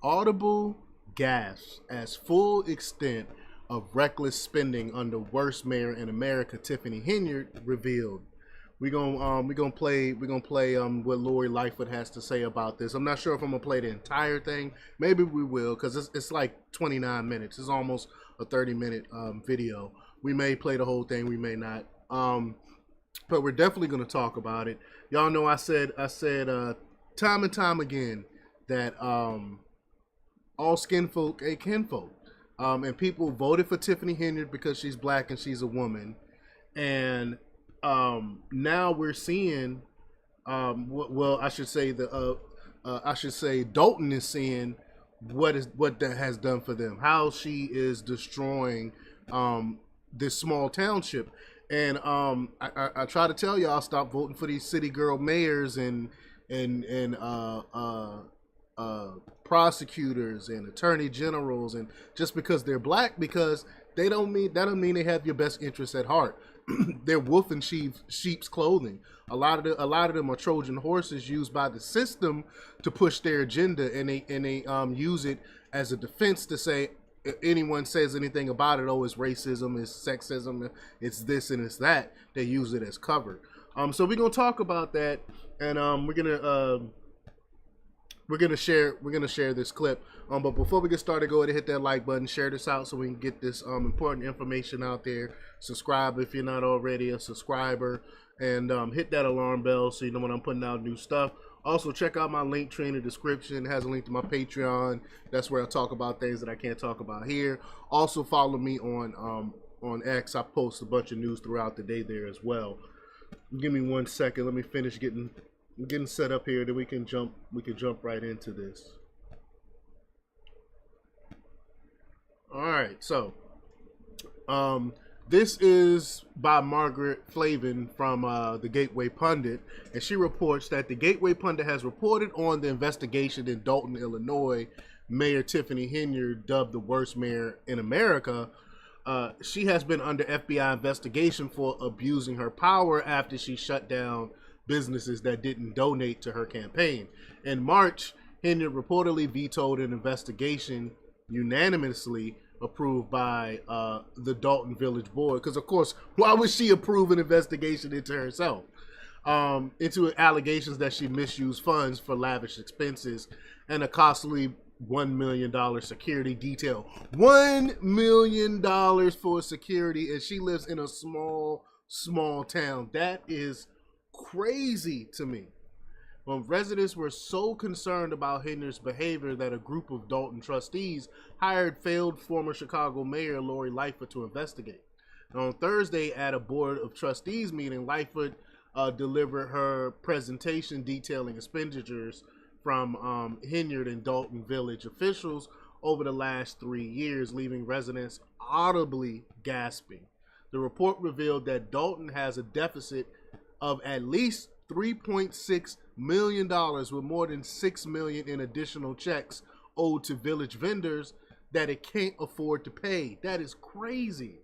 Audible gasps as full extent of reckless spending under worst mayor in America, Tiffany Henyard, revealed. We gonna play what Lori Lightfoot has to say about this. I'm not sure if I'm gonna play the entire thing. Maybe we will because it's like 29 minutes. It's almost a 30-minute video. We may play the whole thing. We may not. But we're definitely gonna talk about it. Y'all know I said time and time again that all skin folk ain't kinfolk. And people voted for Tiffany Henyard because she's black and she's a woman. And now we're seeing, well, I should say Dalton is seeing what that has done for them. How she is destroying this small township. And I try to tell y'all, stop voting for these city girl mayors and prosecutors and attorney generals, and just because they're black, because that don't mean they have your best interests at heart. They're wolf in sheep's clothing. A lot of them are Trojan horses used by the system to push their agenda, and they use it as a defense to say if anyone says anything about it, oh, it's racism, it's sexism, it's this and it's that. They use it as cover. So we're gonna talk about that, and we're gonna share this clip. But before we get started, go ahead and hit that like button, share this out so we can get this important information out there. Subscribe if you're not already a subscriber, and hit that alarm bell so you know when I'm putting out new stuff. Also, check out my link tree in the description. It has a link to my Patreon. That's where I talk about things that I can't talk about here. Also, follow me on X. I post a bunch of news throughout the day there as well. Give me 1 second. Let me finish getting set up here. Then we can jump right into this. All right. So, this is by Margaret Flavin from the Gateway Pundit, and she reports that the Gateway Pundit has reported on the investigation in Dalton, Illinois. Mayor Tiffany Henyard, dubbed the worst mayor in America, she has been under FBI investigation for abusing her power after she shut down businesses that didn't donate to her campaign. In March, Henyard reportedly vetoed an investigation unanimously approved by the Dalton Village Board. Because, of course, why would she approve an investigation into herself? Into allegations that she misused funds for lavish expenses and a costly $1 million security detail. $1 million for security, and she lives in a small town. That is crazy to me. When residents were so concerned about Henyard's behavior that a group of Dalton trustees hired failed former Chicago Mayor Lori Lightfoot to investigate. And on Thursday, at a Board of Trustees meeting, Lightfoot delivered her presentation detailing expenditures from Henyard and Dalton Village officials over the last 3 years, leaving residents audibly gasping. The report revealed that Dalton has a deficit of at least $3.6 million, with more than $6 million in additional checks owed to village vendors that it can't afford to pay. That is crazy.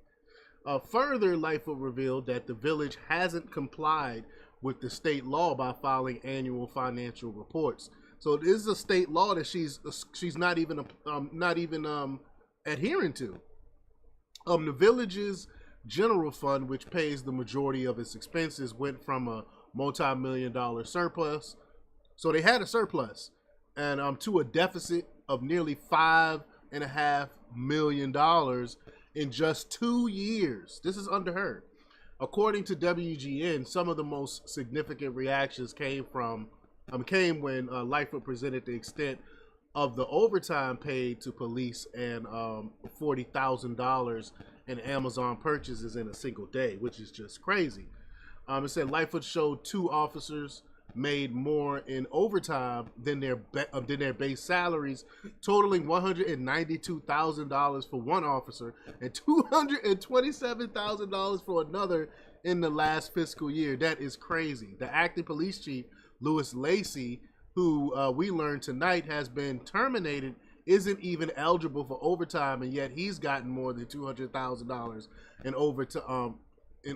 Further, Lightfoot revealed that the village hasn't complied with the state law by filing annual financial reports. So this is a state law that she's not even adhering to. The village's general fund, which pays the majority of its expenses, went from a multi-million-dollar surplus. So they had a surplus, and to a deficit of nearly $5.5 million in just 2 years. This is under her. According to WGN, some of the most significant reactions came when Lightfoot presented the extent of the overtime paid to police and $40,000 in Amazon purchases in a single day, which is just crazy. It said Lightfoot showed 2 officers made more in overtime than their base salaries, totaling $192,000 for one officer and $227,000 for another in the last fiscal year. That is crazy. The acting police chief, Louis Lacey, who we learned tonight has been terminated, isn't even eligible for overtime, and yet he's gotten more than $200,000 in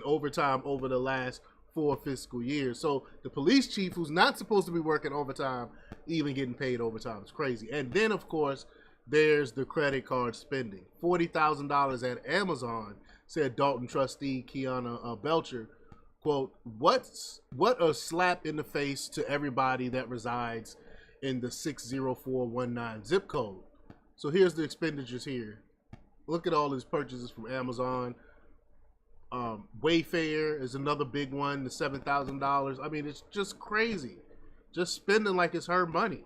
overtime over the last 4 fiscal years. So the police chief, who's not supposed to be working overtime, even getting paid overtime. It's crazy. And then, of course, there's the credit card spending. $40,000 at Amazon, said Dalton trustee Kiana Belcher. Quote, what a slap in the face to everybody that resides in the 60419 zip code. So here's the expenditures here. Look at all his purchases from Amazon. Wayfair is another big one, the $7,000. I mean, it's just crazy. Just spending like it's her money.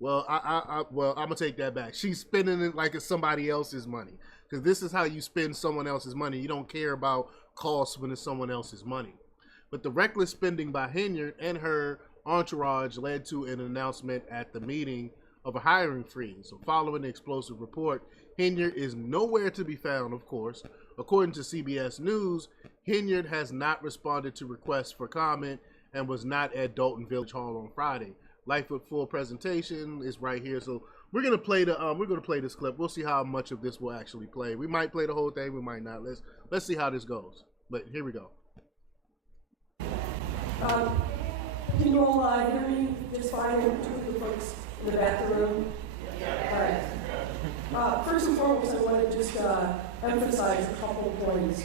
Well, I'm gonna take that back. She's spending it like it's somebody else's money, because this is how you spend someone else's money. You don't care about costs when it's someone else's money. But the reckless spending by Henyard and her entourage led to an announcement at the meeting of a hiring freeze. So following the explosive report, Henyard is nowhere to be found, of course. According to CBS News, Henyard has not responded to requests for comment and was not at Dalton Village Hall on Friday. Lightfoot full presentation is right here. So we're gonna play this clip. We'll see how much of this will actually play. We might play the whole thing, we might not. Let's see how this goes. But here we go. Can you all hear me just fine? Two of the folks in the bathroom. Yeah. All right. First and foremost, I want to just emphasize a couple of points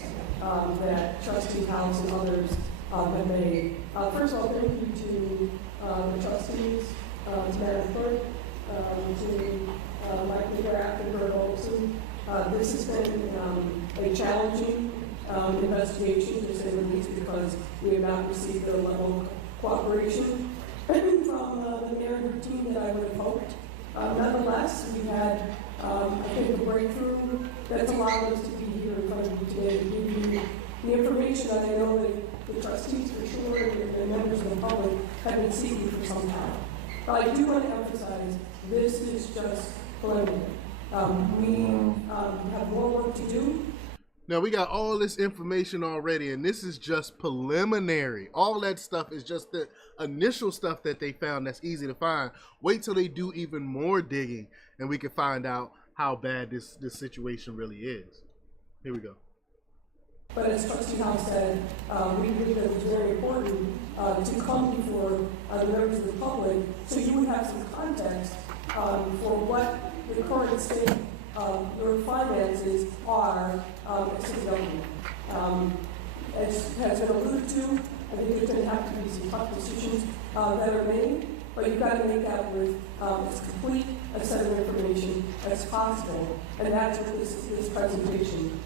that Trustee House and others have made. First of all, thank you to the trustees, to Madam Clerk, to Mike McGrath and Bert Olson. This has been a challenging investigation, to say the least, because we have not received the level of cooperation from the narrative team that I would have hoped. Nonetheless, we've had, I think, a breakthrough that's allowed us to be here in front of you today to give you the information that I know that the trustees for sure and the members of the public have been seeking for some time. But I do want to emphasize, this is just preliminary. We have more work to do. Now, we got all this information already, and this is just preliminary. All that stuff is just the initial stuff that they found that's easy to find. Wait till they do even more digging, and we can find out how bad this situation really is. Here we go. But as Trustee House said, we believe that it was very important to come before the members of the public so you would have some context for what the current state your finances are at city government. As has been alluded to, I think there's going to have to be some tough decisions that are made, but you've got to make that with as complete a set of information as possible, and that's what this presentation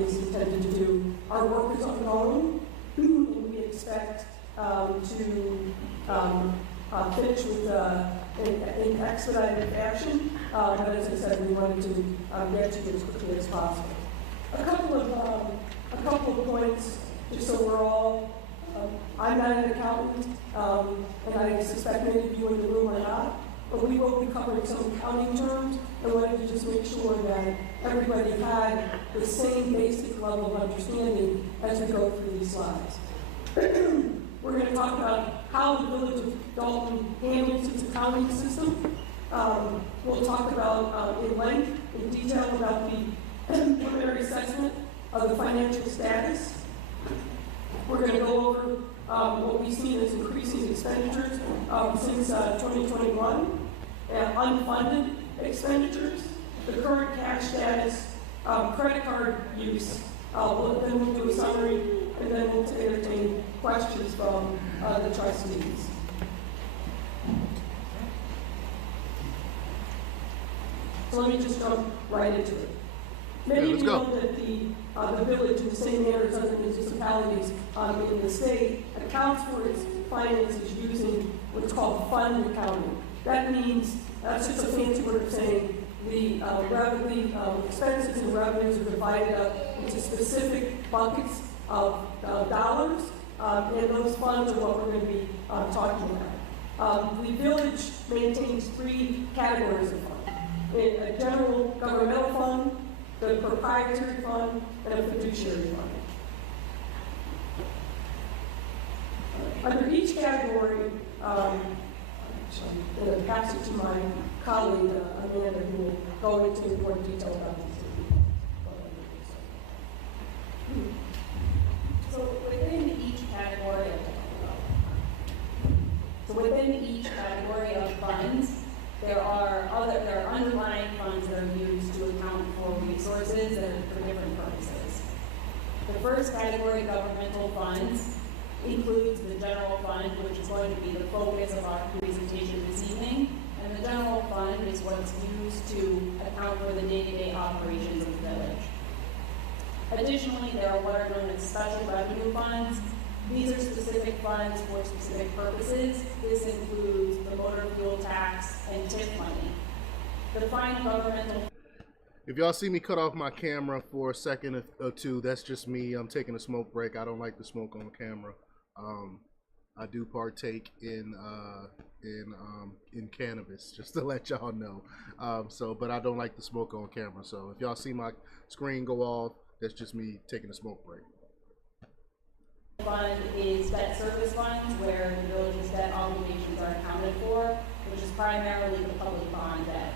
is intended to do. Our work is ongoing, and we expect to finish with in expedited fashion, but as I said, we wanted to get to you as quickly as possible. A couple of points, just so we're all. I'm not an accountant, and I suspect many of you in the room are not. But we will be covering some accounting terms, and wanted to just make sure that everybody had the same basic level of understanding as we go through these slides. We're going to talk about how the Village of Dalton handles its accounting system. We'll talk about in length, in detail, about the preliminary assessment of the financial status. We're going to go over what we've seen as increasing expenditures since 2021, unfunded expenditures, the current cash status, credit card use. Then we'll do a summary, and then we'll entertain questions from the trustees. So let me just jump right into it. Many of you know that the village, in the same manner as other municipalities in the state, accounts for its finances using what's called fund accounting. That means that's just a fancy word of saying the expenses and revenues are divided up into specific buckets of dollars, and those funds are what we're going to be talking about. The village maintains 3 categories of funds: a general governmental fund, the proprietary fund, and a fiduciary fund. Under each category, I'm going to pass it to my colleague, Amanda, who will go into more detail about these. So within each category of funds, there are underlying funds that are used to account for resources that are for different purposes. The first category, governmental funds, includes the general fund, which is going to be the focus of our presentation this evening. And the general fund is what's used to account for the day-to-day operations of the village. Additionally, there are what are known as special revenue funds. These are specific funds for specific purposes. This includes the motor fuel tax and TIF money. The final governmental. If y'all see me cut off my camera for a second or two, that's just me. I'm taking a smoke break. I don't like the smoke on camera. I do partake in cannabis, just to let y'all know. But I don't like the smoke on camera. So if y'all see my screen go off, that's just me taking a smoke break. Fund is debt service funds, where the village's debt obligations are accounted for, which is primarily the public bond debt.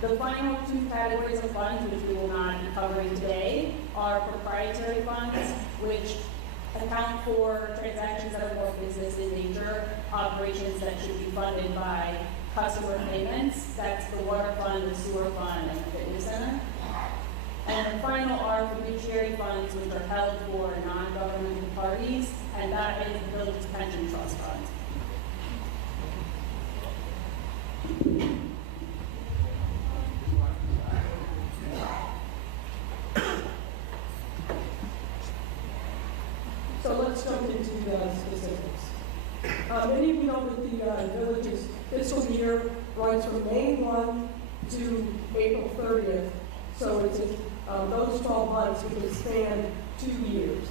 The final 2 categories of funds, which we will not be covering today, are proprietary funds, which account for transactions that are more business in nature, operations that should be funded by customer payments. That's the water fund, the sewer fund, and the fitness center. And the final are fiduciary funds, which are held for non-governmental parties, and that is the village's pension trust fund. So let's jump into the specifics. Many of you know that the village's fiscal year runs from May 1 to April 30th. So it's those 12 months, which would span 2 years.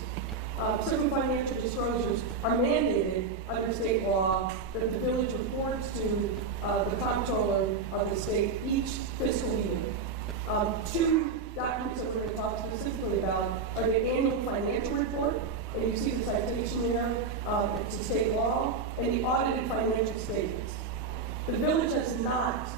Certain financial disclosures are mandated under state law that the village reports to the comptroller of the state each fiscal year. 2 documents that we're going to talk specifically about are the annual financial report, and you see the citation there, to state law, and the audited financial statements. The village has not,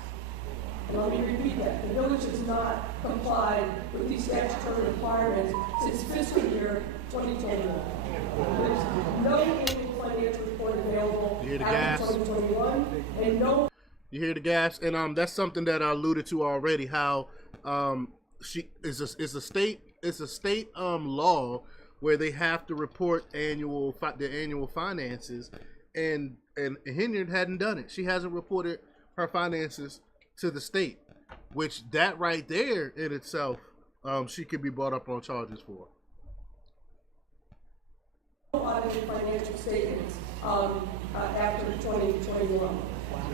and let me repeat that, the village has not complied with these statutory requirements since fiscal year 2021. There's no annual financial report available after 2021, and no. You hear the gas, and that's something that I alluded to already. How it's a state law where they have to report their annual finances, and Henyard hadn't done it. She hasn't reported her finances to the state, which that right there in itself, she could be brought up on charges for. Audited financial statements after 2021.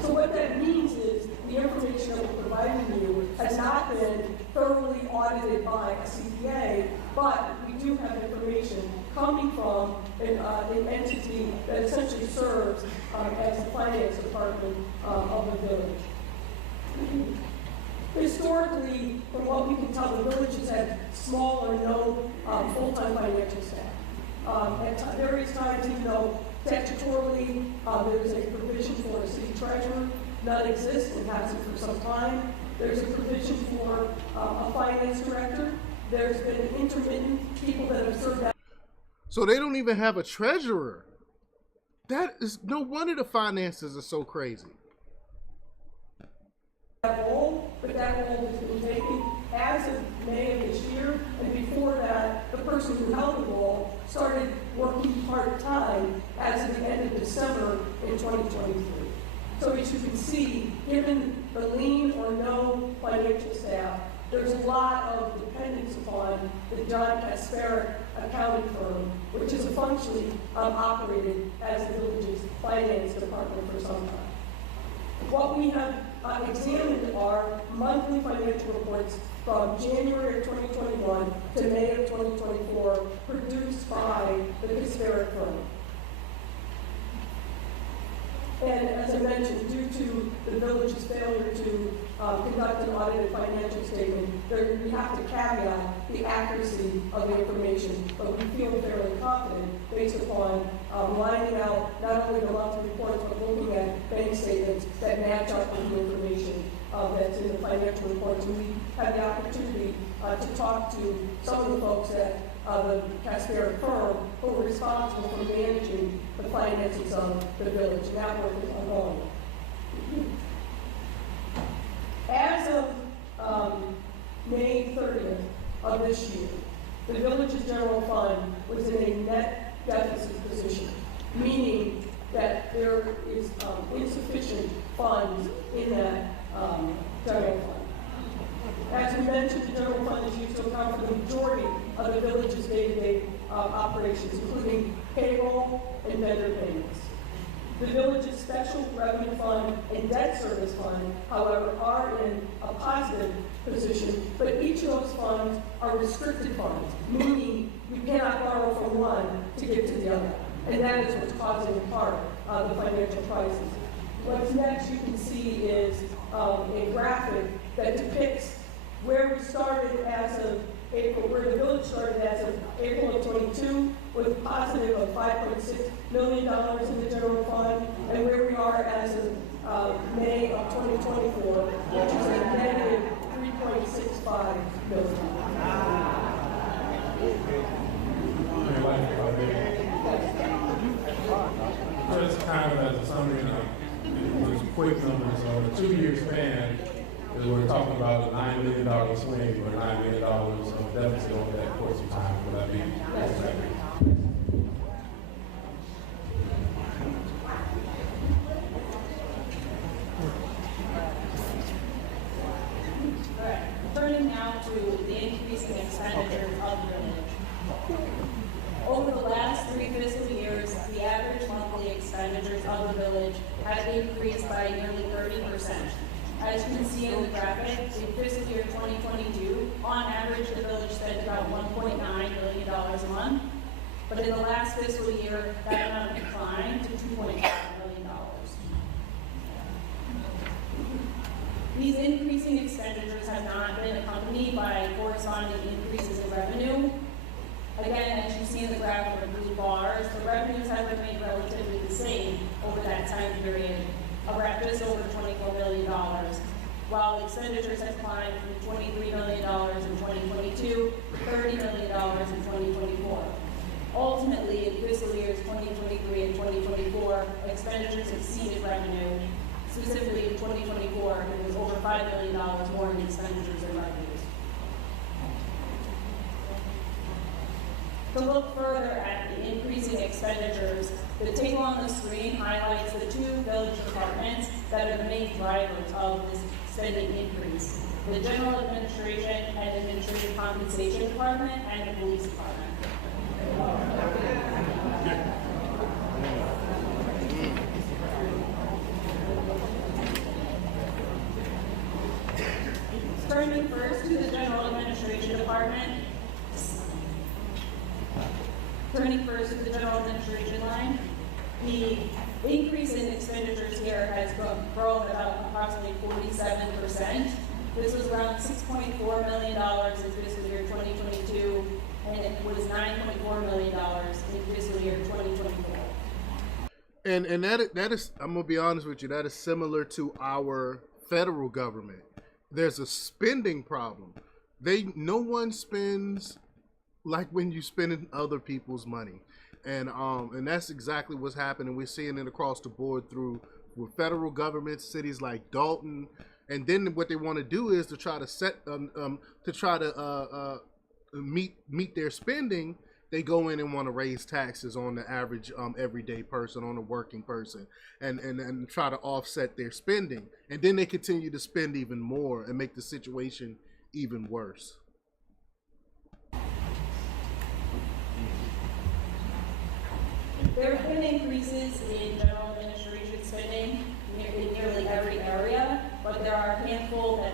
So what that means is the information that we're providing you has not been thoroughly audited by a CPA, but we do have information coming from an entity that essentially serves as the finance department of the village. Historically, from what we can tell, the village has had small or no full-time financial staff. At various times, even though statutorily there's a provision for a city treasurer, none exists and hasn't for some time. There's a provision for a finance director. There's been intermittent people that have served that. So they don't even have a treasurer. That is no wonder the finances are so crazy. That role, but that role has been taken as of May of this year, and before that, the person who held the role started working part-time as of the end of December in 2023. So as you can see, given the lean or no financial staff, there's a lot of dependence upon the John Kasparic accounting firm, which has functionally operated as the village's finance department for some time. What we have examined are monthly financial reports from January of 2021 to May of 2024 produced by the Casperric firm. And as I mentioned, due to the village's failure to conduct an audited financial statement, we have to caveat the accuracy of the information, but we feel fairly confident based upon lining out not only the monthly reports, but looking at bank statements that match up with the information that's in the financial reports. And we had the opportunity to talk to some of the folks at the Casperric firm who were responsible for managing the finances of the village, and that work is ongoing. As of May 30th of this year, the village's general fund was in a net deficit position, meaning that there is insufficient funds in that general fund. As we mentioned, the general fund is used to account for the majority of the village's day-to-day operations, including payroll and vendor payments. The village's special revenue fund and debt service fund, however, are in a positive position, but each of those funds are restricted funds, meaning we cannot borrow from one to give to the other. And that is what's causing in part the financial crisis. What's next you can see is a graphic that depicts where we started as of April, where the village started as of April of 22, with a positive of $5.6 million in the general fund, and where we are as of May of 2024, which is a negative $3.65 million. Just kind of as a summary, just quick numbers on a 2-year span. We're talking about a $9 million swing or $9 million of deficit over that course of time. Will that be correct? Turning now to the increasing expenditures of the village. Over the last 3 fiscal years, the average monthly expenditures of the village have increased by nearly 30%. As you can see in the graphic, in fiscal year 2022, on average, the village spent about $1.9 million a month. But in the last fiscal year, that amount declined to $2.5 million. These increasing expenditures have not been accompanied by corresponding increases in revenue. Again, as you see in the graph with the blue bars, the revenues have remained relatively the same over that time period, around just over $24 million, while expenditures have climbed from $23 million in 2022 to $30 million in 2024. Ultimately, in fiscal years 2023 and 2024, expenditures exceeded revenue. Specifically, in 2024, it was over $5 million more in expenditures than revenues. To look further at the increasing expenditures, the table on the screen highlights the 2 village departments that are the main drivers of this spending increase: the General Administration and Administrative Compensation Department and the Police Department. Turning first to the General Administration Department. Turning first to the General Administration line, the increase in expenditures here has grown about approximately 47%. This was around $6.4 million in fiscal year 2022, and it was $9.4 million in fiscal year 2024. And that is, I'm gonna be honest with you, that is similar to our federal government. There's a spending problem. No one spends like when you spending other people's money, and that's exactly what's happening. We're seeing it across the board through with federal government, cities like Dalton, and then what they want to do is to try to meet their spending. They go in and want to raise taxes on the average everyday person, on a working person, and try to offset their spending, and then they continue to spend even more and make the situation even worse. There have been increases in general administration spending in nearly every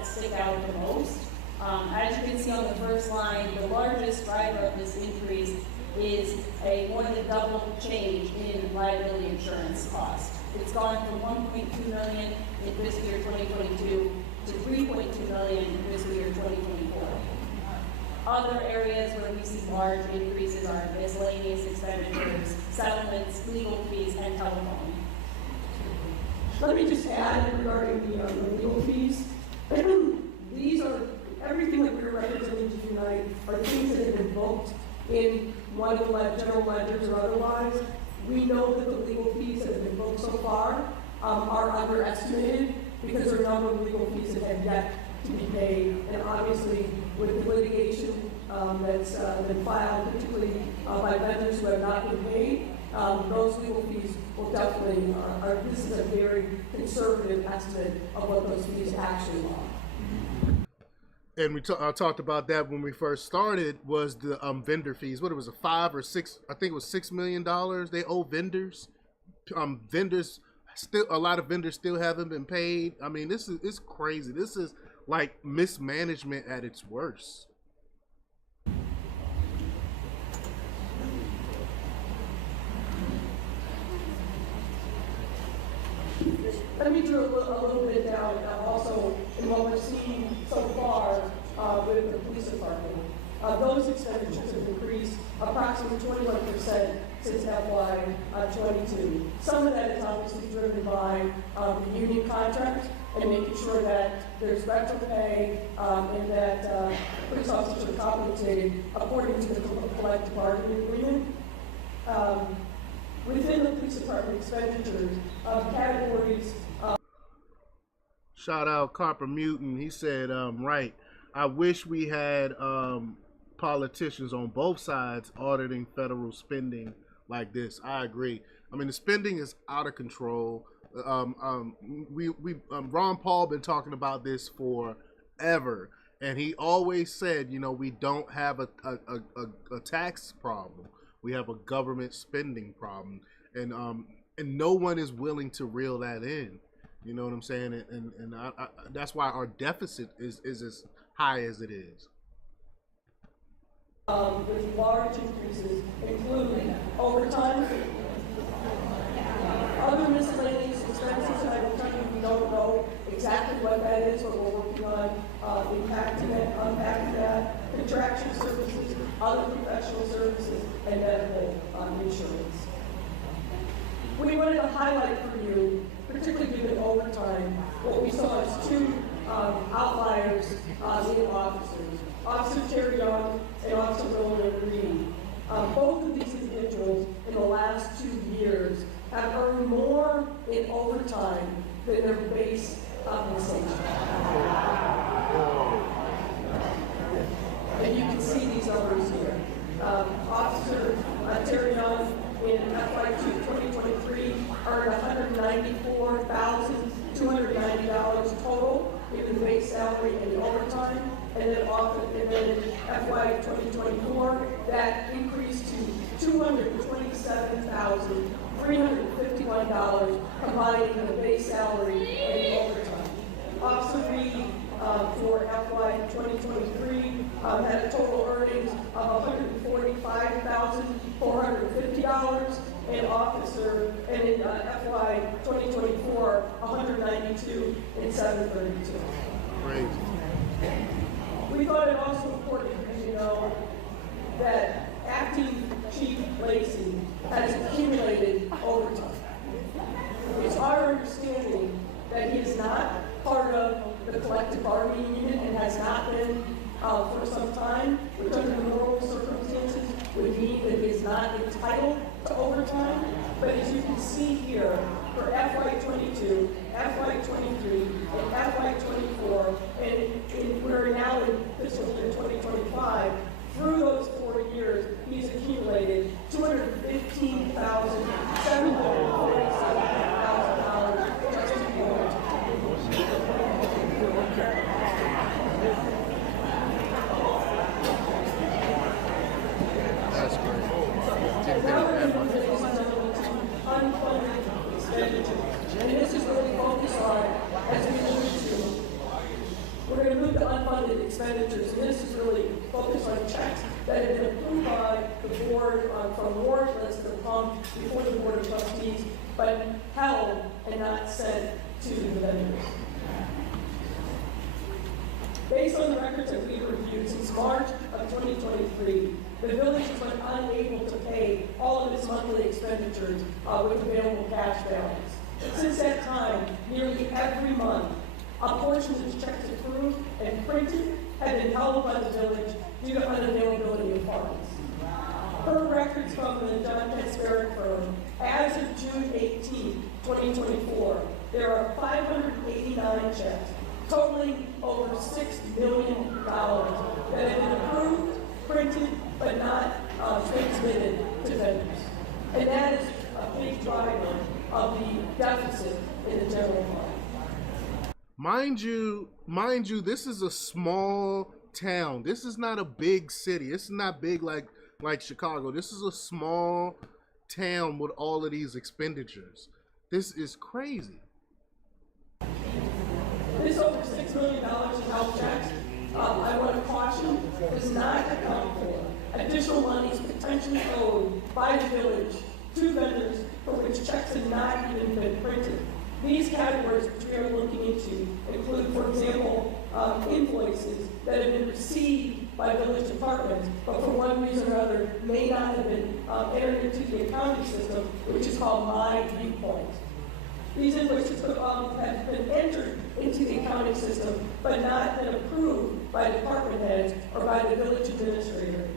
that stick out the most. As you can see on the first line, the largest driver of this increase is a more than double change in liability insurance cost. It's gone from $1.2 million in fiscal year 2022 to $3.2 million in fiscal year 2024. Other areas where we see large increases are miscellaneous expenditures, settlements, legal fees, and telephone. Let me just add regarding the legal fees. These are, everything that we're representing tonight are things that have been booked in one of the general ledgers or otherwise. We know that the legal fees that have been booked so far are underestimated because there are a number of legal fees that have yet to be paid. And obviously, with the litigation that's been filed, particularly by vendors who have not been paid, those legal fees will definitely, this is a very conservative estimate of what those fees actually are. And we talked about that when we first started, was the vendor fees. What it was, a 5 or 6, I think it was $6 million they owe vendors. Vendors still, a lot of vendors still haven't been paid. I mean, it's crazy. This is like mismanagement at its worst. Let me drill a little bit down also in what we're seeing so far with the police department. Those expenditures have increased approximately 21% since FY22. Some of that is obviously driven by the union contract and making sure that there's retro pay and that police officers are compensated according to the collective bargaining agreement. Within the police department expenditures, categories. Shout out Copper Mutant. He said, right, I wish we had politicians on both sides auditing federal spending like this. I agree. I mean, the spending is out of control. Ron Paul been talking about this forever, and he always said, you know, we don't have a tax problem. We have a government spending problem, and no one is willing to reel that in. You know what I'm saying? And that's why our deficit is as high as it is. With large increases, including overtime, other miscellaneous expenses. I will tell you, we don't know exactly what that is, but we're working on unpacking that, contractual services, other professional services, and medical insurance. We wanted to highlight for you, particularly given overtime, what we saw as two outliers in officers. Officer Terry Young and Officer Roland Reed. Both of these individuals in the last 2 years have earned more in overtime than their base compensation. And you can see these numbers here. Officer Terry Young in FY 2023 earned $194,290 total in the base salary and the overtime. And then in FY 2024, that increased to $227,351 combining the base salary and the overtime. Officer Reed for FY 2023 had a total earnings of $145,450, and officer, and in FY 2024, $192,732. Crazy. We thought it also important, as you know, that acting Chief Lacey has accumulated overtime. It's our understanding that he is not part of the collective bargaining unit and has not been for some time, which under normal circumstances would mean that he is not entitled to overtime. But as you can see here, for FY22, FY23, and FY24, and we're now in fiscal year 2025, through those 4 years, he's accumulated $215,747 just to be overtime. That's great. Now we're going to move to unfunded expenditures. And this is what we focus on as we move to expenditures, and this is really focused on checks that have been approved by the board from warrant list that come before the Board of Trustees, but held and not sent to the vendors. Based on the records that we've reviewed since March of 2023, the village has been unable to pay all of its monthly expenditures with available cash balance. Since that time, nearly every month, a portion of this check is approved and printed had been held by the village due to unavailability of funds. Per records from the John Transparent firm, as of June 18, 2024, there are 589 checks totaling over $6 million that have been approved, printed, but not transmitted to vendors. And that is a big driver of the deficit in the general fund. Mind you, this is a small town. This is not a big city. This is not big like Chicago. This is a small town with all of these expenditures. This is crazy. This over $6 million in health checks, I want to caution, does not account for additional monies potentially owed by the village to vendors for which checks have not even been printed. These categories which we are looking into include, for example, invoices that have been received by village departments, but for one reason or other may not have been entered into the accounting system, which is called My Viewpoint. These invoices have been entered into the accounting system, but not been approved by department heads or by the village administrator.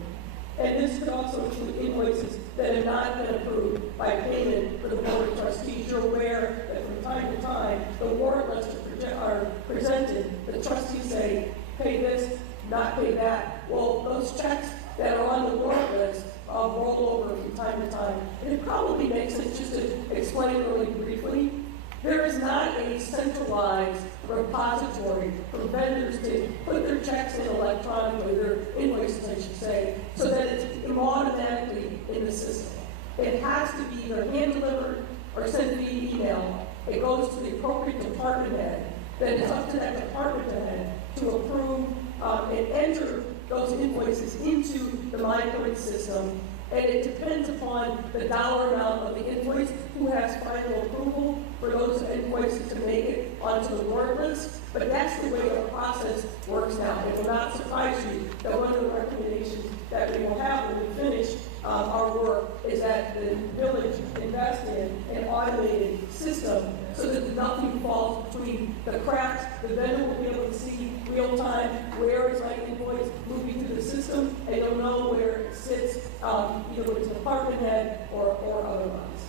And this could also include invoices that have not been approved by payment for the Board of Trustees. You're aware that from time to time, the warrant lists are presented. The trustees say, pay this, not pay that. Well, those checks that are on the warrant list roll over from time to time. And it probably makes sense just to explain really briefly. There is not a centralized repository for vendors to put their checks in electronically, their invoices, I should say, so that it's automatically in the system. It has to be either hand-delivered or sent via email. It goes to the appropriate department head. Then it's up to that department head to approve and enter those invoices into the MyPoint system. And it depends upon the dollar amount of the invoice, who has final approval for those invoices to make it onto the warrant list. But that's the way the process works now. It will not surprise you that one of the recommendations that we will have when we finish our work is that the village invest in an automated system so that nothing falls between the cracks. The vendor will be able to see real time where is my invoice moving through the system, and you'll know where it sits, either with the department head or otherwise.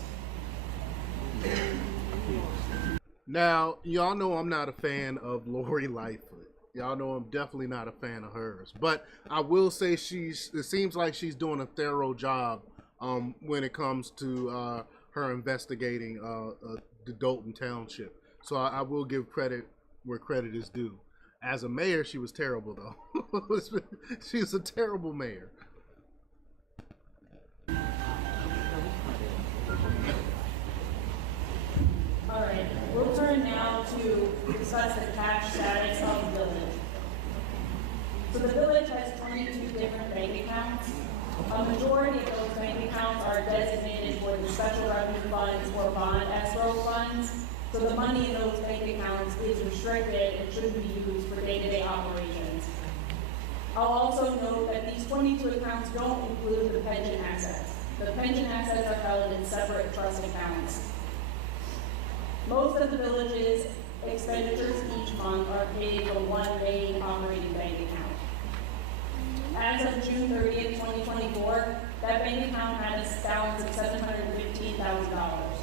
Now, y'all know I'm not a fan of Lori Lightfoot. Y'all know I'm definitely not a fan of hers. But I will say it seems like she's doing a thorough job when it comes to her investigating the Dolton Township. So I will give credit where credit is due. As a mayor, she was terrible, though. She's a terrible mayor. All right, we'll turn now to discuss the cash status of the village. So the village has 22 different bank accounts. A majority of those bank accounts are designated for the special revenue funds or bond escrow funds. So the money in those bank accounts is restricted and shouldn't be used for day-to-day operations. I'll also note that these 22 accounts don't include the pension assets. The pension assets are held in separate trust accounts. Most of the village's expenditures each month are paid from one main operating bank account. As of June 30th, 2024, that bank account had a balance of $715,000.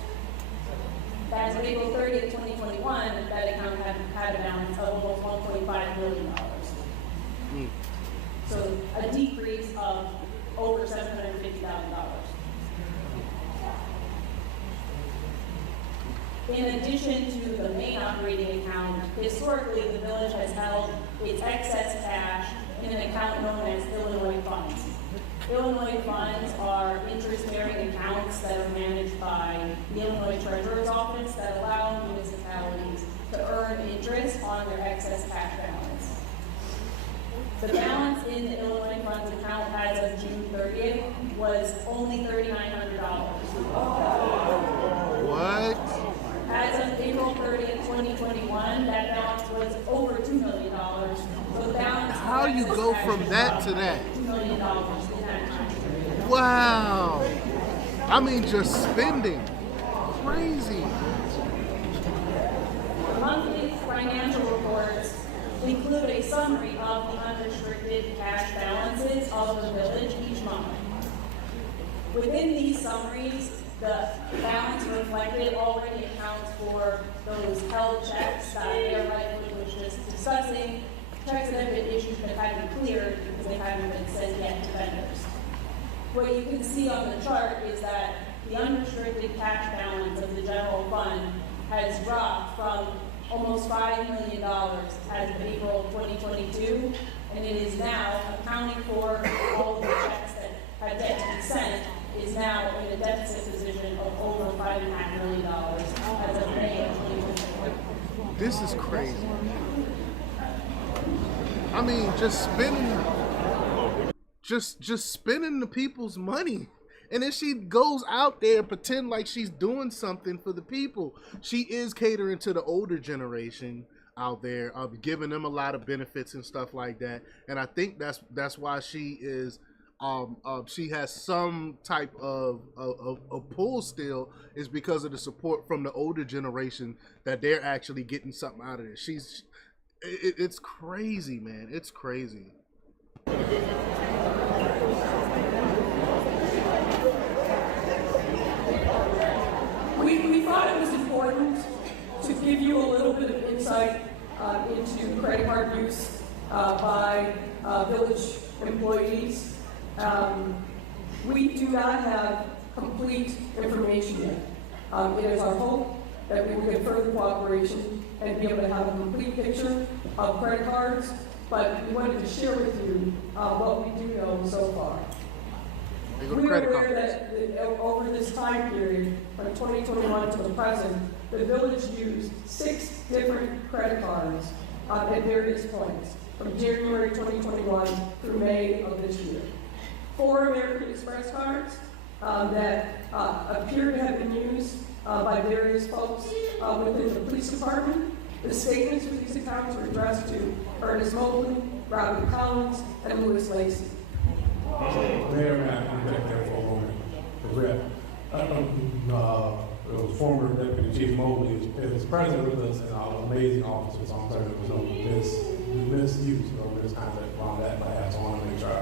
As of April 30th, 2021, that account had a balance of almost $1.5 million. So a decrease of over $750,000. In addition to the main operating account, historically the village has held its excess cash in an account known as Illinois funds. Illinois funds are interest-bearing accounts that are managed by the Illinois Treasurer's Office that allow municipalities to earn interest on their excess cash balance. The balance in the Illinois Funds account as of June 30th was only $3,900. What? As of April 30th, 2021, that balance was over $2 million. So the balance. How you go from that to that? $2 million in that time period. Wow. I mean, just spending. Crazy. The monthly financial reports include a summary of the unrestricted cash balances of the village each month. Within these summaries, the balance reflected already accounts for those held checks that Mayor Lightfoot was just discussing, checks that have been issued but haven't cleared because they haven't been sent yet to vendors. What you can see on the chart is that the unrestricted cash balance of the general fund has dropped from almost $5 million as of April 2022, and it is now accounting for all of the checks that have yet to be sent, is now in a deficit position of over $5.5 million as of May of 2024. This is crazy. I mean, just spending the people's money. And then she goes out there and pretend like she's doing something for the people. She is catering to the older generation out there, giving them a lot of benefits and stuff like that. And I think that's why she is she has some type of pull still, is because of the support from the older generation that they're actually getting something out of it. It's crazy, man. It's crazy. We thought it was important to give you a little bit of insight into credit card use by village employees. We do not have complete information yet. It is our hope that we will get further cooperation and be able to have a complete picture of credit cards, but we wanted to share with you what we do know so far. We are aware that over this time period, from 2021 to the present, the village used 6 different credit cards at various points, from January 2021 through May of this year. 4 American Express cards that appear to have been used by various folks within the police department. The statements for these accounts were addressed to Ernest Mobley, Robert Collins, and Louis Lacey. Mayor, may I interject there for a moment? The former Deputy Chief Mobley is present with us, and our amazing officers on service. There's no misuse, no misconduct around that last. So I want to make sure I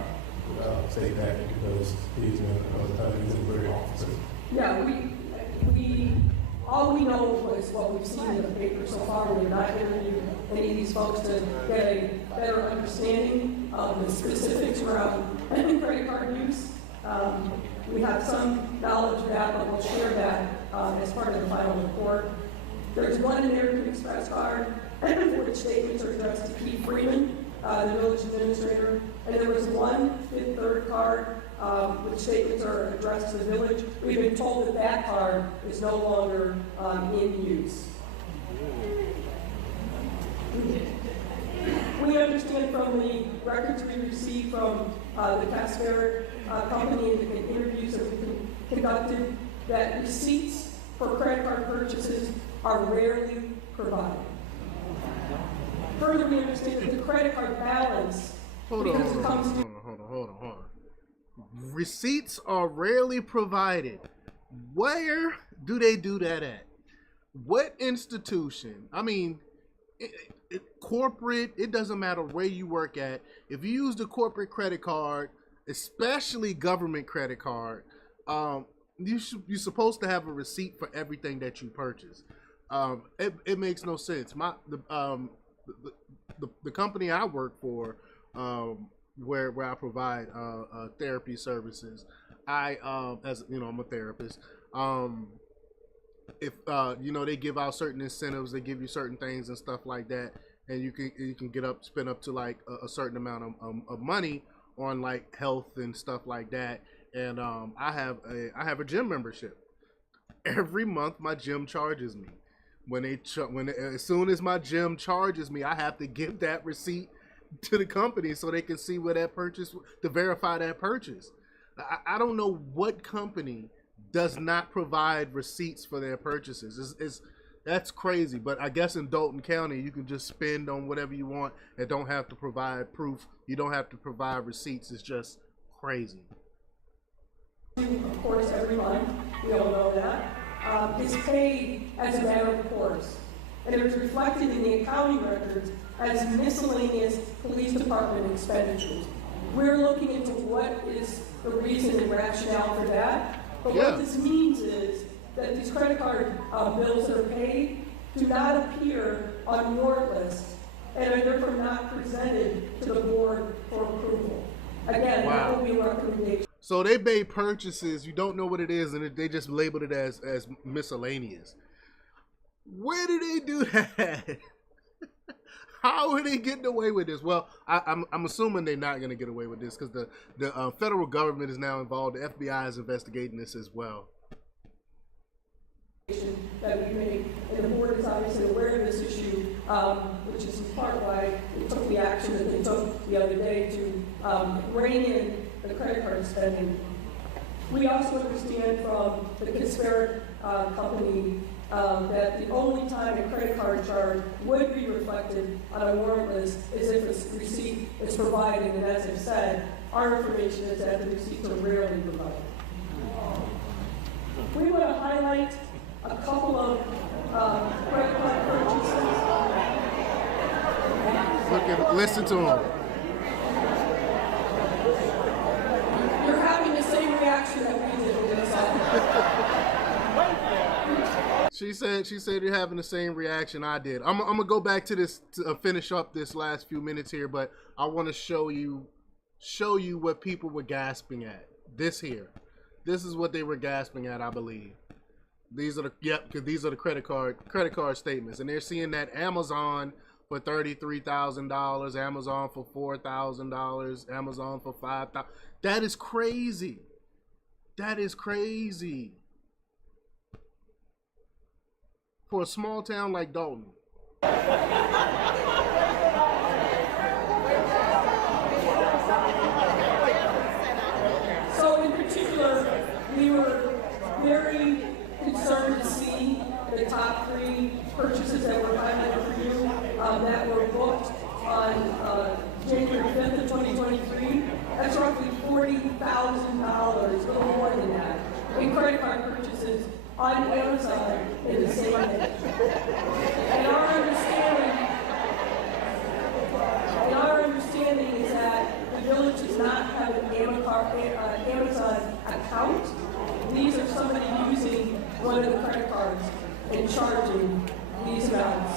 state that because he's been a great officer. Yeah, we all we know was what we've seen in the paper so far. We're not interviewing any of these folks to get a better understanding of the specifics around credit card use. We have some knowledge of that, but we'll share that as part of the final report. There's one American Express card which statements are addressed to Keith Freeman, the village administrator, and there was one Fifth Third card which statements are addressed to the village. We've been told that that card is no longer in use. We understand from the records we received from the Casper company and the interviews that we conducted that receipts for credit card purchases are rarely provided. Further, we understand that the credit card balance, Hold on. Receipts are rarely provided. Where do they do that at? What institution? I mean, corporate, it doesn't matter where you work at. If you use the corporate credit card, especially government credit card, you're supposed to have a receipt for everything that you purchase. It makes no sense. The company I work for, where I provide therapy services, as you know, I'm a therapist. If they give out certain incentives, they give you certain things and stuff like that, and you can spend up to like a certain amount of money on like health and stuff like that. And I have a gym membership. Every month my gym charges me. As soon as my gym charges me, I have to give that receipt to the company so they can see where that purchase, to verify that purchase. I don't know what company does not provide receipts for their purchases. That's crazy. But I guess in Dalton County, you can just spend on whatever you want and don't have to provide proof. You don't have to provide receipts. It's just crazy. Of course, every month, we all know that, is paid as a matter of course. And it was reflected in the accounting records as miscellaneous police department expenditures. We're looking into what is the reason and rationale for that. But what this means is that these credit card bills that are paid do not appear on warrant lists and are therefore not presented to the board for approval. Again, that will be a recommendation. So they made purchases, you don't know what it is, and they just labeled it as miscellaneous. Where did they do that? How are they getting away with this? Well, I'm assuming they're not going to get away with this because the federal government is now involved. The FBI is investigating this as well. That we made, and the board is obviously aware of this issue, which is in part why we took the action that they took the other day to rein in the credit card spending. We also understand from the Kispert company that the only time a credit card charge would be reflected on a warrant list is if a receipt is provided, and as I've said, our information is that the receipts are rarely provided. We want to highlight a couple of credit card purchases. Listen to them. You're having the same reaction that we did with this. She said you're having the same reaction I did. I'm gonna go back to this to finish up this last few minutes here, but I want to show you what people were gasping at. This is what they were gasping at, I believe. These are the credit card statements, and they're seeing that Amazon for $33,000, Amazon for $4,000, Amazon for $5,000. That is crazy. That is crazy for a small town like Dalton. So in particular, we were very concerned to see the top 3 purchases that were highlighted for you that were booked on January 5th of 2023. That's roughly $40,000, a little more than that, in credit card purchases on Amazon in the same day. And our understanding is that the village does not have an Amazon account. These are somebody using one of the credit cards and charging these amounts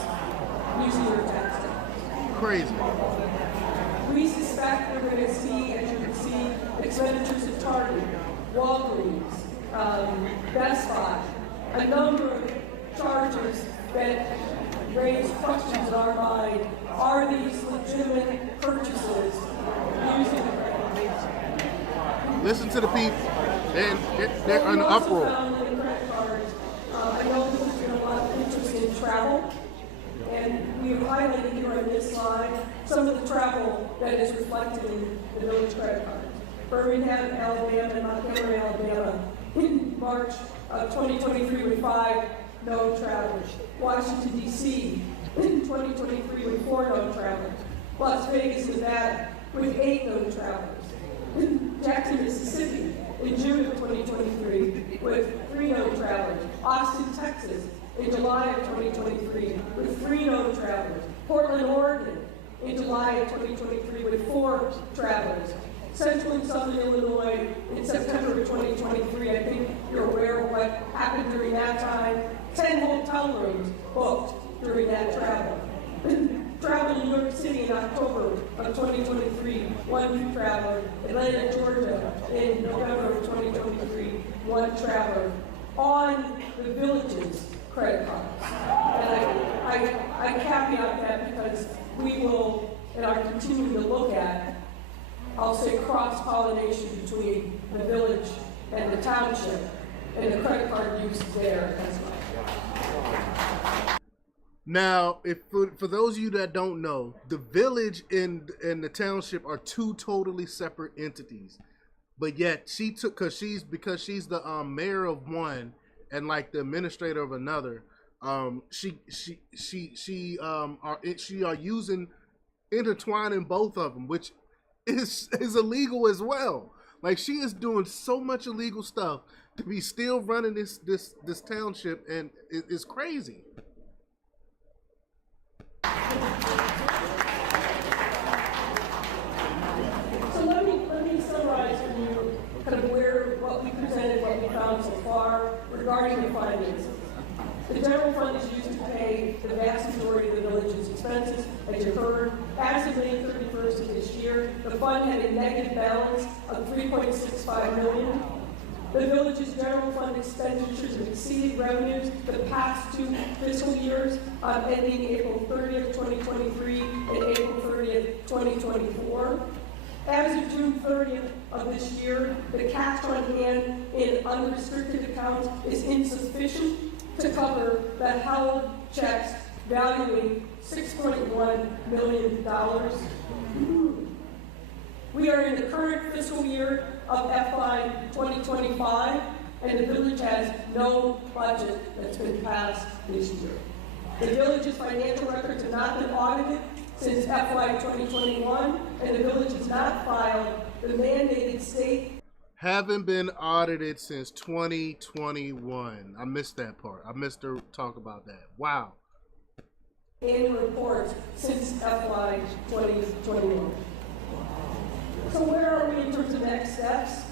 using their tax dollars. Crazy. We suspect we're going to see, as you can see, expenditures at Target, Walgreens, Best Buy, a number of charges that raise questions in our mind. Are these legitimate purchases using the credit card? Listen to the people. They're in an uproar. I know there's been a lot of interest in travel, and we have highlighted here on this slide some of the travel that is reflected in the village credit cards. Birmingham, Alabama, and Montgomery, Alabama, in March of 2023 with 5 no travelers. Washington, D.C. in 2023 with 4 no travelers. Las Vegas, Nevada with 8 no travelers. Jackson, Mississippi in June of 2023 with 3 no travelers. Austin, Texas in July of 2023 with 3 no travelers. Portland, Oregon in July of 2023 with 4 travelers. Central and Southern Illinois in September of 2023. I think you're aware of what happened during that time. 10 hotel rooms booked during that travel. Travel to New York City in October of 2023, 1 new traveler. Atlanta, Georgia in November of 2023, 1 traveler on the village's credit cards. And I caveat that because we will and are continuing to look at, I'll say, cross-pollination between the village and the township and the credit card use there as well. Now, if for those of you that don't know, the village and the township are two totally separate entities. But yet she took because she's the mayor of one and like the administrator of another. She are using intertwining both of them, which is illegal as well. Like she is doing so much illegal stuff to be still running this township, and it's crazy. So let me summarize for you kind of what we presented, what we found so far regarding the finances. The general fund is used to pay the vast majority of the village's expenses, as you heard. As of May 31st of this year, the fund had a negative balance of $3.65 million. The village's general fund expenditures have exceeded revenues the past 2 fiscal years, ending April 30th, 2023 and April 30th, 2024. As of June 30th of this year, the cash on hand in unrestricted accounts is insufficient to cover the held checks valuing $6.1 million. We are in the current fiscal year of FY 2025, and the village has no budget that's been passed this year. The village's financial records have not been audited since FY 2021, and the village has not filed the mandated state. Haven't been audited since 2021. I missed that part. I missed her talk about that. Wow. Annual reports since FY 2021. So where are we in terms of next steps?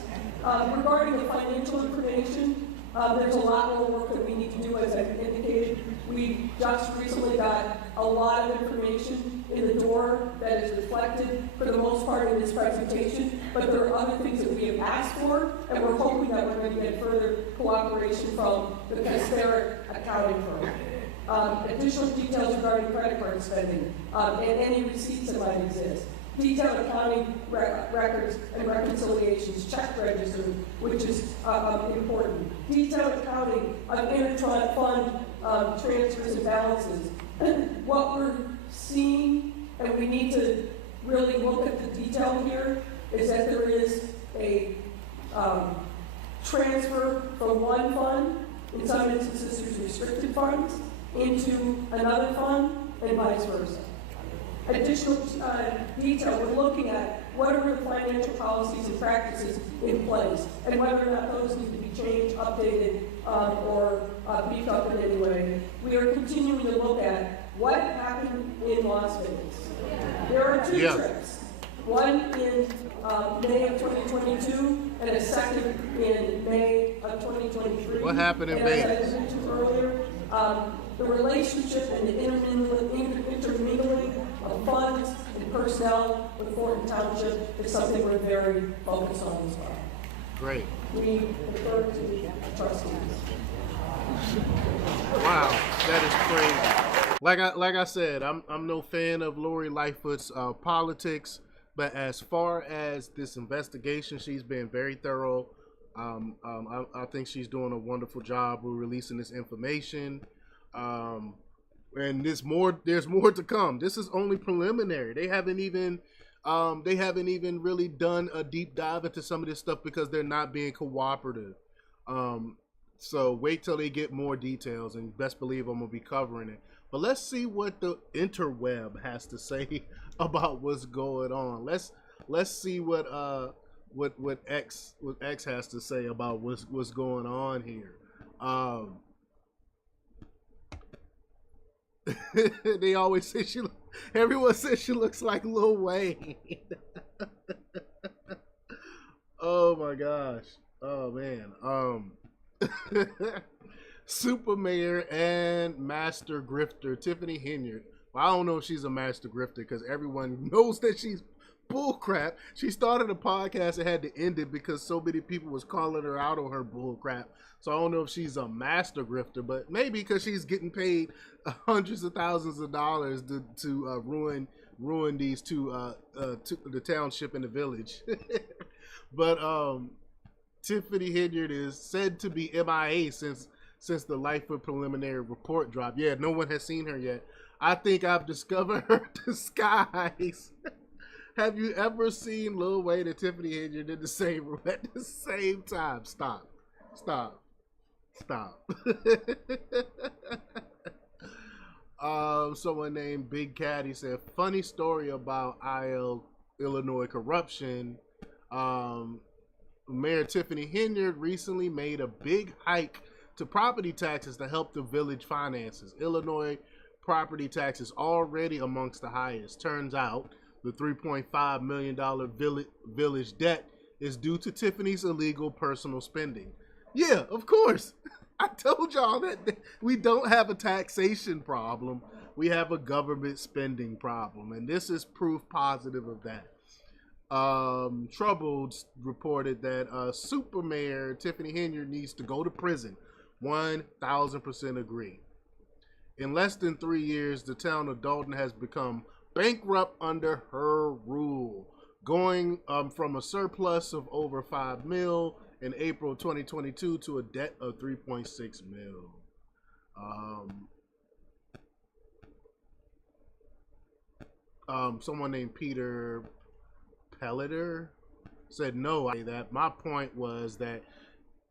Regarding the financial information, there's a lot more work that we need to do, as I've indicated. We just recently got a lot of information in the door that is reflected for the most part in this presentation, but there are other things that we have asked for, and we're hoping that we're going to get further cooperation from the Casteric accounting firm. Additional details regarding credit card spending and any receipts that might exist. Detailed accounting records and reconciliations, check registers, which is important. Detailed accounting of intertrust fund transfers and balances. What we're seeing, and we need to really look at the detail here, is that there is a transfer from one fund, in some instances there's restricted funds, into another fund, and vice versa. Additional detail, we're looking at what are the financial policies and practices in place, and whether or not those need to be changed, updated, or beefed up in any way. We are continuing to look at what happened in Las Vegas. There are two trips, one in May of 2022 and a second in May of 2023. What happened in Vegas? As I mentioned earlier, the relationship and the intermingling of funds and personnel with Thornton Township is something we're very focused on as well. Great. We refer to the trustees. Wow, that is crazy. Like I said, I'm no fan of Lori Lightfoot's politics, but as far as this investigation, she's been very thorough. I think she's doing a wonderful job with releasing this information. And there's more to come. This is only preliminary. They haven't even really done a deep dive into some of this stuff because they're not being cooperative. So wait till they get more details, and best believe I'm gonna be covering it. But let's see what the interweb has to say about what's going on. Let's see what X has to say about what's going on here. They always say everyone says she looks like Lil Wayne. Oh my gosh. Oh man. Super Mayor and Master Grifter Tiffany Henyard. Well, I don't know if she's a Master Grifter because everyone knows that she's bullcrap. She started a podcast and had to end it because so many people was calling her out on her bullcrap. So I don't know if she's a Master Grifter, but maybe because she's getting paid hundreds of thousands of dollars to ruin these to the township and the village. But Tiffany Henyard is said to be MIA since since the Lightfoot preliminary report dropped. Yeah, no one has seen her yet. I think I've discovered her disguise. Have you ever seen Lil Wayne and Tiffany Henyard in the same room at the same time? Stop. Someone named Big Caddy said, funny story about Illinois corruption. Mayor Tiffany Henyard recently made a big hike to property taxes to help the village finances. Illinois property taxes already amongst the highest. Turns out the $3.5 million village debt is due to Tiffany's illegal personal spending. Yeah, of course. I told y'all that we don't have a taxation problem. We have a government spending problem. And this is proof positive of that. Troubled reported that Super Mayor Tiffany Henyard needs to go to prison. 1,000% agree. In less than 3 years, the town of Dalton has become bankrupt under her rule, going from a surplus of over $5 million in April 2022 to a debt of $3.6 million. Someone named Peter Pelleter said no. That my point was that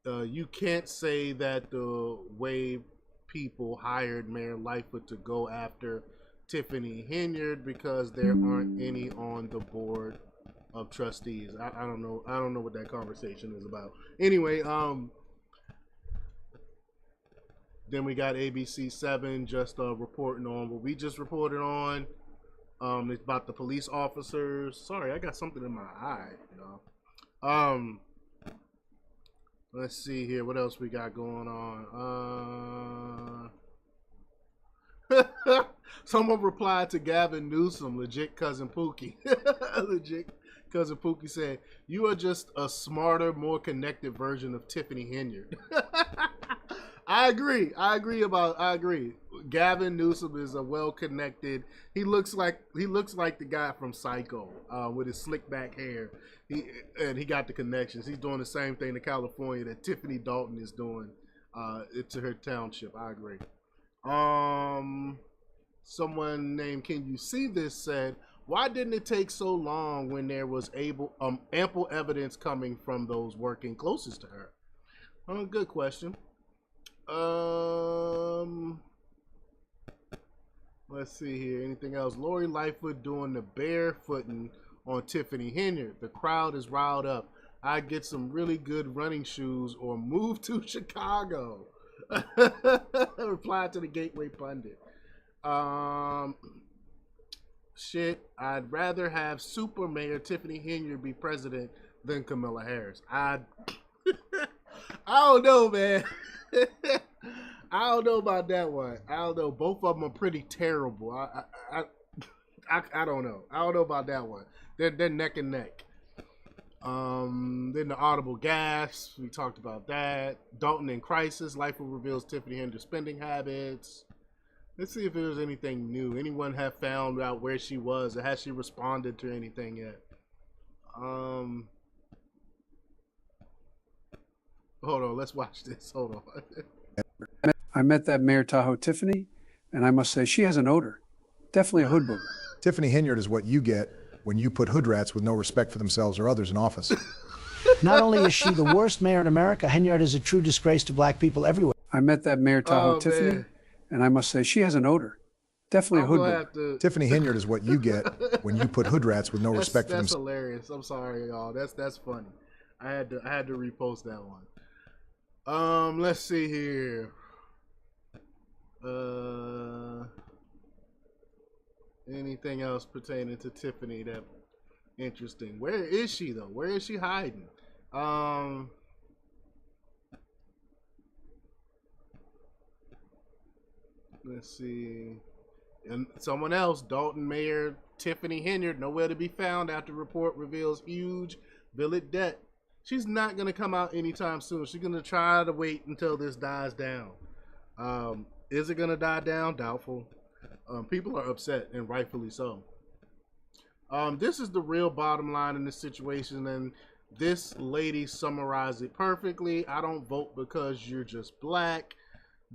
you can't say that the way people hired Mayor Lightfoot to go after Tiffany Henyard because there aren't any on the board of trustees. I don't know. I don't know what that conversation is about. Anyway, then we got ABC7 just reporting on what we just reported on. It's about the police officers. Sorry, I got something in my eye, y'all. Let's see here. What else we got going on? Someone replied to Gavin Newsom, legit cousin Pookie. Legit cousin Pookie said, "You are just a smarter, more connected version of Tiffany Henyard." I agree. Gavin Newsom is a well-connected. He looks like the guy from Psycho with his slick back hair. He got the connections. He's doing the same thing to California that Tiffany Dalton is doing to her township. I agree. Someone named Can You See This said, why didn't it take so long when there was ample evidence coming from those working closest to her? Good question. Let's see here. Anything else? Lori Lightfoot doing the barefooting on Tiffany Henyard. The crowd is riled up. I get some really good running shoes or move to Chicago. Reply to the Gateway Pundit. Shit, I'd rather have Super Mayor Tiffany Henyard be president than Kamala Harris. I don't know, man. I don't know about that one. I don't know. Both of them are pretty terrible. I don't know. I don't know about that one. They're neck and neck. Then the Audible gas. We talked about that. Dalton in crisis. Lightfoot reveals Tiffany Henyard's spending habits. Let's see if there's anything new. Anyone have found out where she was, or has she responded to anything yet? Hold on. Let's watch this. Hold on. I met that Mayor Tahoe Tiffany, and I must say she has an odor. Definitely a hood booger. Tiffany Henyard is what you get when you put hood rats with no respect for themselves or others in office. Not only is she the worst mayor in America, Henyard is a true disgrace to black people everywhere. I met that Mayor Tahoe Tiffany, man. and I must say she has an odor. Definitely a hood booger. Tiffany Henyard is what you get when you put hood rats with no respect for That's themselves. hilarious. I'm sorry, y'all. That's funny. I had to repost that one. Let's see here. Anything else pertaining to Tiffany that interesting? Where is she though? Where is she hiding? Let's see. And someone else, Dalton Mayor Tiffany Henyard, nowhere to be found after report reveals huge village debt. She's not gonna come out anytime soon. She's gonna try to wait until this dies down. Is it gonna die down? Doubtful. People are upset, and rightfully so. This is the real bottom line in this situation, and this lady summarized it perfectly. I don't vote because you're just black.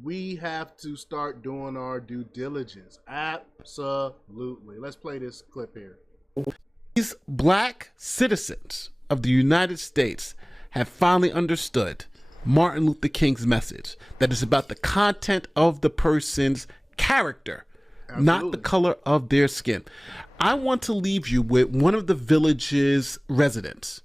we have to start doing our due diligence. Absolutely. Let's play this clip here. These black citizens of the United States have finally understood Martin Luther King's message, that it's about the content of the person's character, not the color of their skin. I want to leave you with one of the village's residents.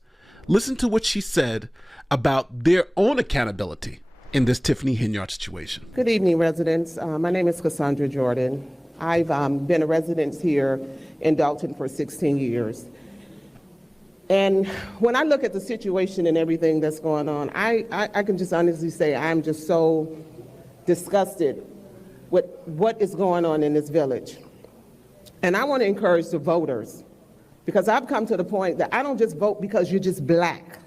Listen to what she said about their own accountability in this Tiffany Henyard situation. Good evening, residents. My name is Cassandra Jordan. I've been a resident here in Dalton for 16 years. And when I look at the situation and everything that's going on, I can just honestly say I'm just so disgusted with what is going on in this village. And I want to encourage the voters, because I've come to the point that I don't just vote because you're just black.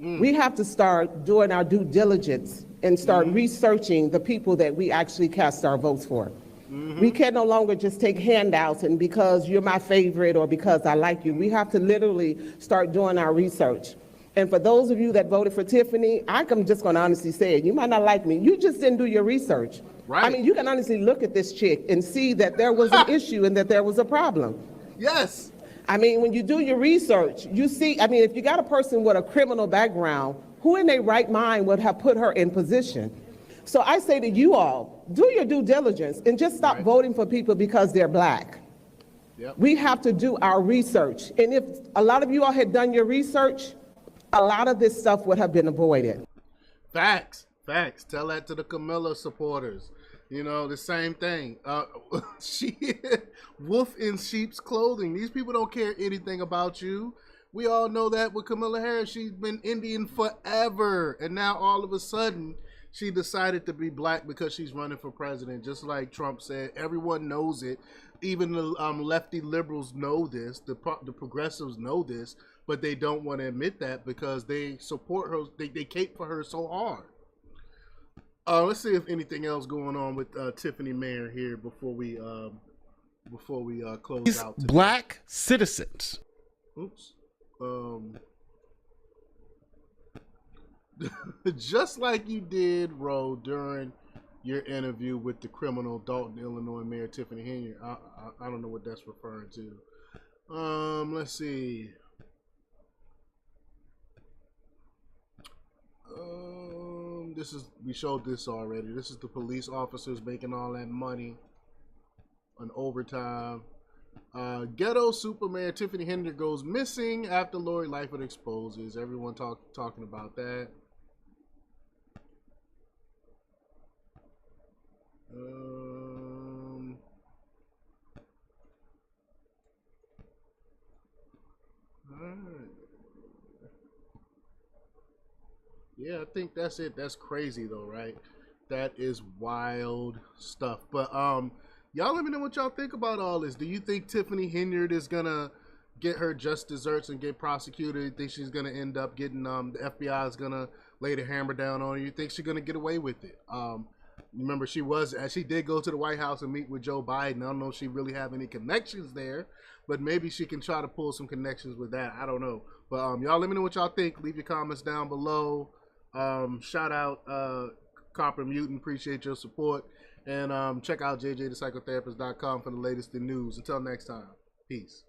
We have to start doing our due diligence and start researching the people that we actually cast our votes for. We can no longer just take handouts and because you're my favorite or because I like you. We have to literally start doing our research. And for those of you that voted for Tiffany, I'm just going to honestly say it. You might not like me. You just didn't do your research. Right. I mean, you can honestly look at this chick and see that there was an issue and that there was a problem. Yes. I mean, when you do your research, you see, I mean, if you got a person with a criminal background, who in their right mind would have put her in position? So I say to you all, do your due diligence and just stop voting for people because they're black. Yep. We have to do our research. And if a lot of you all had done your research, a lot of this stuff would have been avoided. Facts. Facts. Tell that to the Camilla supporters. You know, the same thing. She wolf in sheep's clothing. These people don't care anything about you. We all know that with Camilla Harris. She's been Indian forever. And now all of a sudden, she decided to be black because she's running for president. Just like Trump said, everyone knows it. Even the lefty liberals know this. The progressives know this. But they don't want to admit that because they support her. They cape for her so hard. Let's see if anything else going on with Tiffany Mayer here before we close These out. Today. Black citizens. Oops. Just like you did, Ro, during your interview with the criminal Dalton, Illinois Mayor Tiffany Henyard. I don't know what that's referring to. Let's see. We showed this already. This is the police officers making all that money on overtime. Ghetto Super Mayor Tiffany Henyard goes missing after Lori Lightfoot exposes. Everyone talking about that. Yeah, I think that's it. That's crazy though, right? That is wild stuff. But y'all let me know what y'all think about all this. Do you think Tiffany Henyard is gonna get her just desserts and get prosecuted? You think she's gonna end up getting the FBI is gonna lay the hammer down on her? You think she's gonna get away with it? Remember, she did go to the White House and meet with Joe Biden. I don't know if she really have any connections there, but maybe she can try to pull some connections with that. I don't know. But y'all let me know what y'all think. Leave your comments down below. Shout out Copper Mutant. Appreciate your support. And check out jjthepsychotherapist.com for the latest in news. Until next time. Peace.